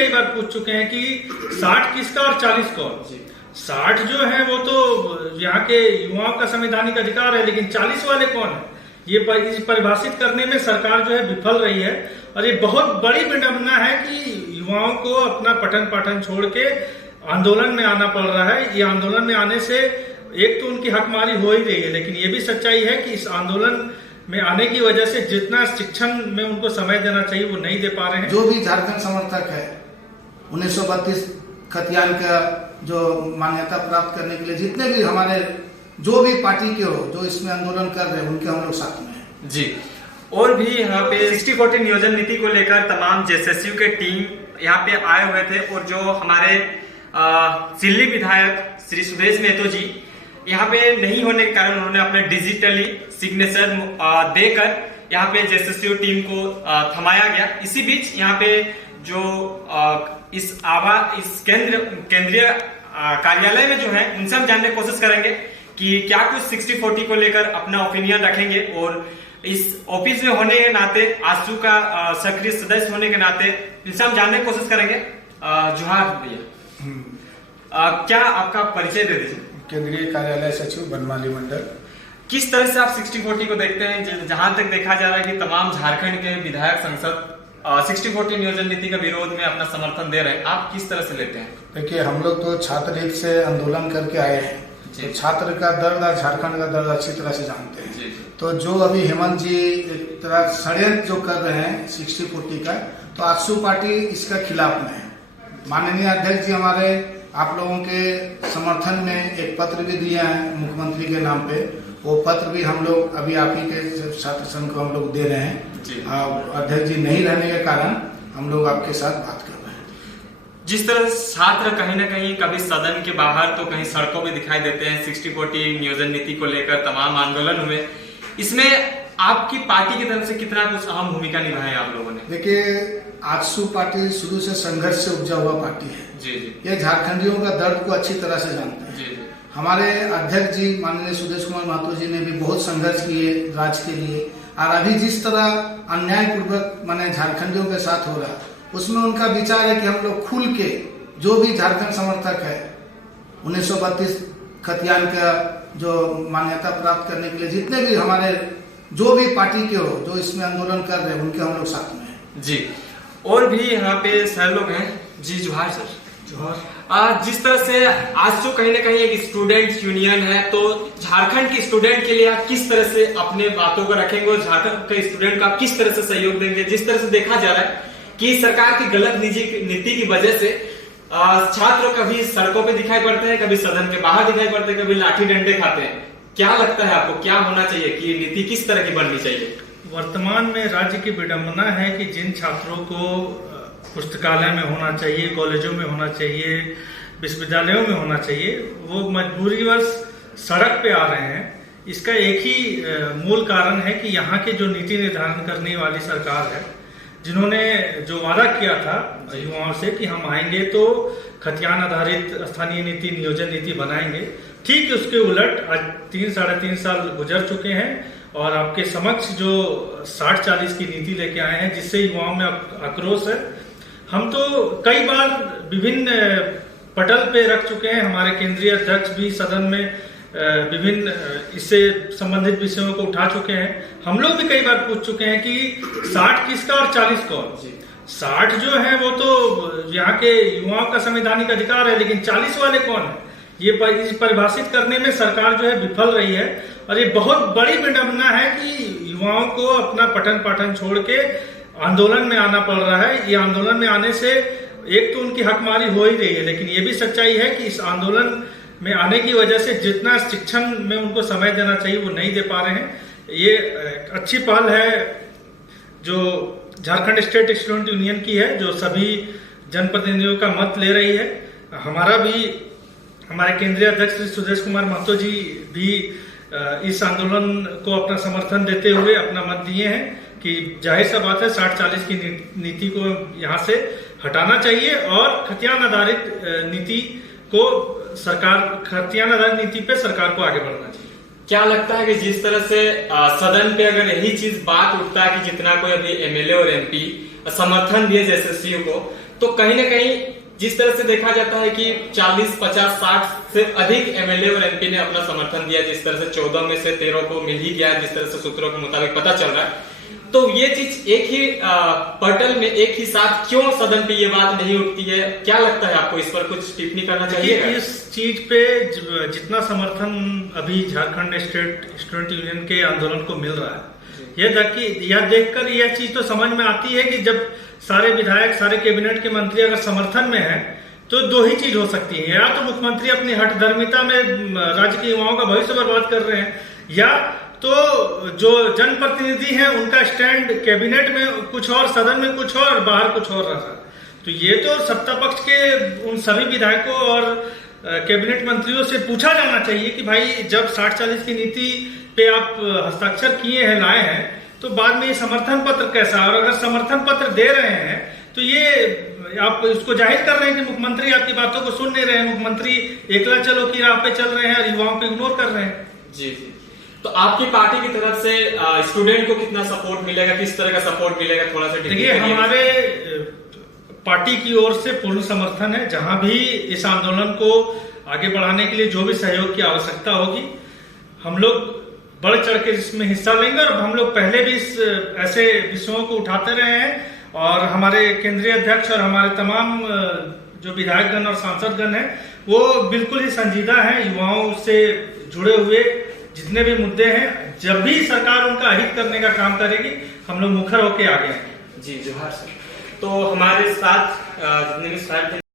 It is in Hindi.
कई बार पूछ चुके हैं कि 60 किसका और 40 कौन। 60 जो है वो तो यहाँ के युवाओं का संवैधानिक अधिकार है, लेकिन 40 वाले कौन है, ये परिभाषित करने में सरकार जो है विफल रही है। और ये बहुत बड़ी विडंबना है कि युवाओं को अपना पठन पाठन छोड़ के आंदोलन में आना पड़ रहा है। ये आंदोलन में आने से एक तो उनकी हकमारी हो ही रही है, लेकिन ये भी सच्चाई है कि इस आंदोलन में आने की वजह से जितना शिक्षण में उनको समय देना चाहिए वो नहीं दे पा रहे हैं। जो भी झारखंड समर्थक है 1932 खतियान का जो मान्यता प्राप्त करने के लिए जितने भी हमारे जो भी पार्टी के हो जो इसमें आंदोलन कर रहे हैं उनके हम लोग साथ में हैं जी। और भी यहाँ पे 60-40 नियोजन नीति को लेकर तमाम जेएसएसयू के टीम यहाँ पे आए हुए थे और जो हमारे सिल्ली विधायक श्री सुदेश मेहतो जी यहाँ पे नहीं होने के कारण उन्होंने अपने डिजिटली सिग्नेचर देकर यहाँ पे जेएसएसयू टीम को थमाया गया। इसी बीच यहाँ पे जो इस केंद्रीय कार्यालय में जो है उनसे हम जानने की कोशिश करेंगे कि क्या कुछ 60-40 को लेकर अपना ओपिनियन रखेंगे और इस ऑफिस में होने के नाते आजसू का सक्रिय सदस्य होने के नाते इनसे हम जानने की कोशिश करेंगे। जोहार भैया, क्या आपका परिचय दे दीजिए। केंद्रीय कार्यालय सचिव बनमाली मंडल। किस तरह से आप 60-40 को देखते हैं? जहां तक देखा जा रहा है कि तमाम झारखंड के विधायक संसद 60-40 नियोजन नीति का विरोध में अपना समर्थन दे रहे हैं, आप किस तरह से लेते हैं? देखिए, हम लोग तो छात्र हित से आंदोलन करके आए हैं, तो छात्र का दर्द और झारखंड का दर्द अच्छी तरह से जानते हैं। तो जो अभी हेमंत जी एक तरह षड्यंत्र जो कर रहे हैं 60-40 का, तो आजसू पार्टी इसका खिलाफ में है। माननीय अध्यक्ष जी हमारे आप लोगों के समर्थन में एक पत्र भी दिया है मुख्यमंत्री के नाम पे, वो पत्र भी हम लोग अभी आप ही के छात्र संघ को हम लोग दे रहे हैं। अध्यक्ष जी नहीं रहने के कारण हम लोग आपके साथ बात कर रहे हैं। जिस तरह छात्र कहीं ना कहीं कभी सदन के बाहर तो कहीं सड़कों पे दिखाई देते हैं 60-40 नियोजन नीति को लेकर तमाम आंदोलन हुए, इसमें आपकी पार्टी की तरफ से कितना कुछ अहम भूमिका निभाई आप लोगों ने? देखिए, आजसू पार्टी शुरू से संघर्ष से उपजा हुआ पार्टी है जी। ये झारखंडियों का दर्द को अच्छी तरह से जानते हैं जी। हमारे अध्यक्ष जी माननीय सुदेश कुमार महतो जी ने भी बहुत संघर्ष किए राज्य के लिए, और अभी जिस तरह अन्यायपूर्वक माने झारखंडियों के साथ हो रहा उसमें उनका विचार है कि हम लोग खुल के जो भी झारखंड समर्थक है 1932 खतियान का जो मान्यता प्राप्त करने के लिए जितने भी हमारे जो भी पार्टी के हो जो इसमें आंदोलन कर रहे हैं उनके हम लोग साथ में हैं जी। और भी यहाँ पे सर लोग हैं जी। जोहार सर। जोहार। जिस तरह से आज जो कहीं ना कहीं एक स्टूडेंट यूनियन है, तो झारखंड के स्टूडेंट के लिए आप किस तरह से अपने बातों को रखेंगे और झारखंड के स्टूडेंट को आप किस तरह से सहयोग देंगे? जिस तरह से देखा जा रहा है कि सरकार की गलत नीति की वजह से छात्र कभी सड़कों पे दिखाई पड़ते हैं, कभी सदन के बाहर दिखाई पड़ते हैं, कभी लाठी डंडे खाते हैं। क्या लगता है आपको, क्या होना चाहिए कि नीति किस तरह की बननी चाहिए? वर्तमान में राज्य की विडंबना है कि जिन छात्रों को पुस्तकालय में होना चाहिए, कॉलेजों में होना चाहिए, विश्वविद्यालयों में होना चाहिए, वो मजबूरीवश सड़क पे आ रहे हैं। इसका एक ही मूल कारण है कि यहाँ के जो नीति निर्धारण करने वाली सरकार है, जिन्होंने जो वादा किया था युवाओं से कि हम आएंगे तो खतियान आधारित स्थानीय नीति नियोजन नीति बनाएंगे, ठीक उसके उलट आज 3-3.5 साल गुजर चुके हैं और आपके समक्ष जो 60-40 की नीति लेके आए हैं जिससे युवाओं में आक्रोश है। हम तो कई बार विभिन्न पटल पे रख चुके हैं, हमारे केंद्रीय अध्यक्ष भी सदन में विभिन्न इससे संबंधित विषयों को उठा चुके हैं। हम लोग भी कई बार पूछ चुके हैं कि 60 किसका और 40 कौन। 60 जो है वो तो यहाँ के युवाओं का संवैधानिक अधिकार है, लेकिन 40 वाले कौन है, ये परिभाषित करने में सरकार जो है विफल रही है। और ये बहुत बड़ी विडंबना है कि युवाओं को अपना पठन पाठन छोड़ के आंदोलन में आना पड़ रहा है। ये आंदोलन में आने से एक तो उनकी हकमारी हो ही रही है, लेकिन ये भी सच्चाई है कि इस आंदोलन में आने की वजह से जितना शिक्षण में उनको समय देना चाहिए वो नहीं दे पा रहे हैं। ये अच्छी पहल है जो झारखंड स्टेट स्टूडेंट यूनियन की है, जो सभी जनप्रतिनिधियों का मत ले रही है। हमारा भी हमारे केंद्रीय अध्यक्ष श्री सुदेश कुमार महतो जी भी इस आंदोलन को अपना समर्थन देते हुए अपना मत दिए हैं कि जाहिर सा बात है 60-40 की नीति को यहाँ से हटाना चाहिए और खतियान आधारित नीति को खतियान आधारित नीति पे सरकार को आगे बढ़ना चाहिए। क्या लगता है कि जिस तरह से सदन पे अगर यही चीज बात उठता है कि जितना कोई अभी एमएलए और एमपी समर्थन दिए जेएसएसयू को, तो कहीं ना कहीं जिस तरह से देखा जाता है कि 40, 50, 60 से अधिक एमएलए और एमपी ने अपना समर्थन दिया, जिस तरह से 14 में से 13 को मिल ही गया, जिस तरह से सूत्रों के मुताबिक पता चल रहा है, तो ये चीज एक ही पटल में एक ही साथ क्यों सदन पे ये बात नहीं उठती है? क्या लगता है आपको, इस पर कुछ टिप्पणी करना चाहिए? इस चीज पे जितना समर्थन अभी झारखंड स्टेट स्टूडेंट यूनियन के आंदोलन को मिल रहा है, यह देखकर यह चीज तो समझ में आती है कि जब सारे विधायक, सारे कैबिनेट के मंत्री अगर समर्थन में है तो दो ही चीज हो सकती है, या तो मुख्यमंत्री अपनी हठधर्मिता में राज्य के युवाओं का भविष्य बर्बाद कर रहे हैं, या तो जो जनप्रतिनिधि हैं उनका स्टैंड कैबिनेट में कुछ और, सदन में कुछ और, बाहर कुछ और रहा। तो ये तो सत्ता पक्ष के उन सभी विधायकों और कैबिनेट मंत्रियों से पूछा जाना चाहिए कि भाई जब 60-40 की नीति पे आप हस्ताक्षर किए हैं, लाए हैं, तो बाद में ये समर्थन पत्र कैसा? और अगर समर्थन पत्र दे रहे हैं तो ये आप इसको जाहिर कर रहे हैं कि मुख्यमंत्री आपकी बातों को सुन नहीं रहे हैं, मुख्यमंत्री एकला चलो की राह पे चल रहे हैं और युवाओं को इग्नोर कर रहे हैं। जी जी। तो आपकी पार्टी की तरफ से स्टूडेंट को कितना सपोर्ट मिलेगा, किस तरह का सपोर्ट मिलेगा, थोड़ा सा देखिए, हमारे पार्टी की ओर से पूर्ण समर्थन है। जहां भी इस आंदोलन को आगे बढ़ाने के लिए जो भी सहयोग की आवश्यकता होगी, हम लोग बढ़ चढ़ के इसमें हिस्सा लेंगे। और हम लोग पहले भी ऐसे विषयों को उठाते रहे हैं, और हमारे केंद्रीय अध्यक्ष और हमारे तमाम जो विधायकगण और सांसदगण हैं वो बिल्कुल ही संजीदा हैं। युवाओं से जुड़े हुए जितने भी मुद्दे हैं, जब भी सरकार उनका हित करने का काम करेगी, हम लोग मुखर होके आगे आएंगे। जी जोहार सर। तो हमारे साथ जितने भी साथ